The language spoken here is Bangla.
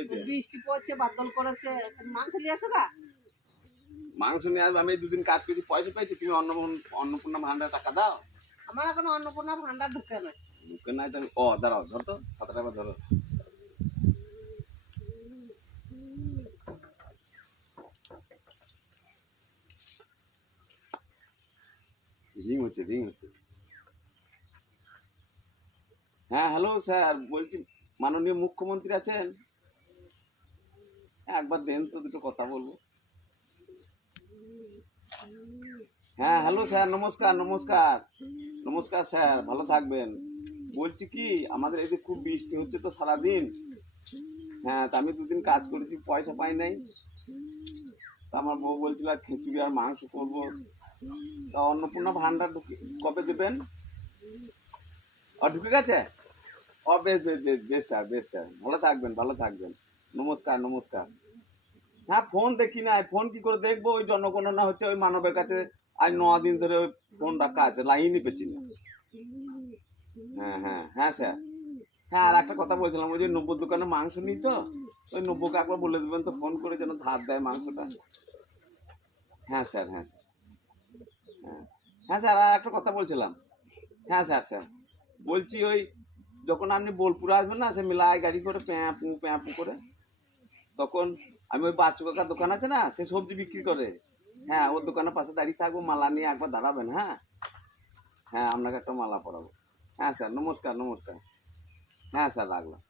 হয়েছে? বৃষ্টি পড়ছে, বাদল করেছে, মাংস নিয়ে আসো গা। মাংস নিয়ে আসবে, আমি 2 দিন কাজ করছি, পয়সা পেয়েছি, তুমি অন্নপূর্ণা ভান্ডার টাকা দাও। আমার এখন অন্নপূর্ণা ভান্ডার ঢুকে না। ঢুকে নাই তাহলে দাঁড়াও, ধর তো 7 টাকা ধরো। রিং হচ্ছে। হ্যাঁ হ্যালো স্যার, বলছি মাননীয় মুখ্যমন্ত্রী আছেন? একবার দেন তো, দুটো কথা বলবো। হ্যাঁ হ্যালো স্যার, নমস্কার স্যার, ভালো থাকবেন। বলছি কি, আমাদের এদিকে খুব বৃষ্টি হচ্ছে তো সারাদিন। হ্যাঁ, তা আমি 2 দিন কাজ করেছি, পয়সা পাই নাই। তা আমার বউ বলছিল আজ খিচুড়ি আর মাংস করবো। তা অন্নপূর্ণা ভান্ডার কবে দেবেন? ঢুকে গেছে? বেশ স্যার, ভালো থাকবেন। নমস্কার। হ্যাঁ, ফোন দেখি না, ফোন কি করে দেখবো? ওই জনগণনা হচ্ছে, ওই মানবের কাছে আজ 9 দিন ধরে ওই ফোন রাখা আছে, লাইনই পেছি না। হ্যাঁ স্যার। হ্যাঁ, আর একটা কথা বলছিলাম, ওই যে 90 দোকানে মাংস নিই তো, ওই 90কে একবার বলে দেবেন তো ফোন করে, যেন ধার দেয় মাংসটা। হ্যাঁ স্যার। হ্যাঁ স্যার, আর একটা কথা বলছিলাম। হ্যাঁ স্যার, বলছি ওই যখন আপনি বোলপুরে আসবেন না, সে মেলায় গাড়ি করে প্যাঁপু করে, তখন আমি ওই বাচ্চু কাকার দোকান আছে না, সে সবজি বিক্রি করে। হ্যাঁ, ওর দোকানের পাশে দাঁড়িয়ে থাকবো, মালা নিয়ে একবার দাঁড়াবেন। হ্যাঁ, আপনাকে একটা মালা পরাবো। হ্যাঁ স্যার, নমস্কার। হ্যাঁ স্যার, রাখলাম।